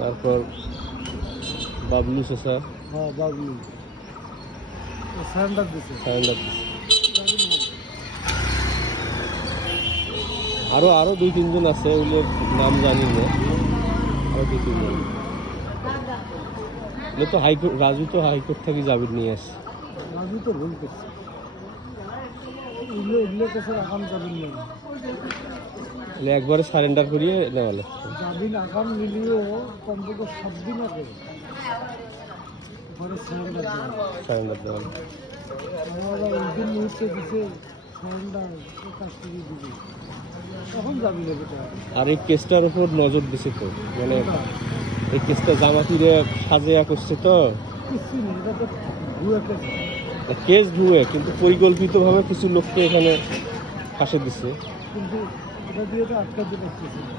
তারপর বাবলু চাচা। হ্যাঁ বাবলু সারেন্ডার দিছে। আরো 2-3 জন আছে, ওগুলোর নাম জানি না। আরো 2-3 জন তো হাইকোর্ট, রাজু তো হাইকোর্ট থেকে জামিন নিয়ে আসছে। রাজু তো ভুল করছে, এগুলো কাছে আগাম জামিন নেই, একবারে সারেন্ডার করিয়ে নেওয়া লাগছে। জামিন আগাম নিলেও কমপক্ষে 7 দিন আগে পরে সারেন্ডার দেওয়া দিন মুহূর্তে দিছে সারেন্ডার কাস্টডি দিবে, তখন জামিন হবে। আর এই কেসটার উপর নজর দিছে তো, মানে এই কেসটা জামাতিরে সাজেয়া করছে তো। কিছু নেই, এটা তো ভুয়া কেস। কেস ভুয়ে, কিন্তু পরিকল্পিতভাবে কিছু লোককে এখানে ফাঁসে দিচ্ছে। কিন্তু এটা দিয়ে তো আটকাতে পারতেছে না।